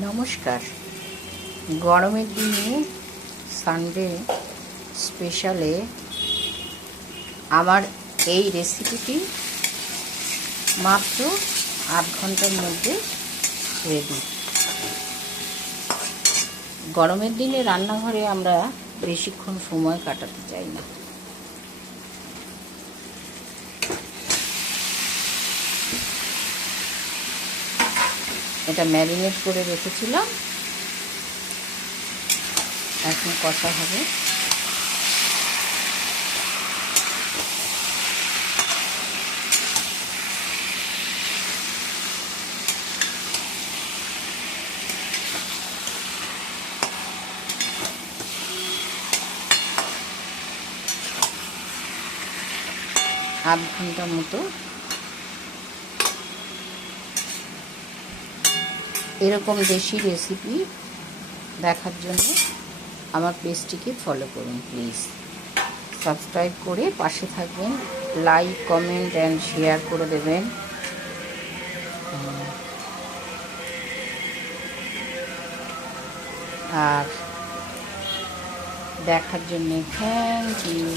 নমস্কার। গরমের দিনে সানডে স্পেশালে আমার এই রেসিপিটি মাত্র ৮ ঘন্টার মধ্যে রেডি। গরমের দিনে রান্নাঘরে আমরা বেশিক্ষণ সময় কাটাতে চাই না। এটা ম্যারিনেট করে রেখেছিলাম, এখন কষা হবে। আধ ঘন্টা মতো এরকম দেশি রেসিপি দেখার জন্য আমার পেজটিকে ফলো করুন প্লিজ। সাবস্ক্রাইব করে পাশে থাকবেন, লাইক, কমেন্ট অ্যান্ড শেয়ার করে দেবেন। আর দেখার জন্যে থ্যাংক ইউ।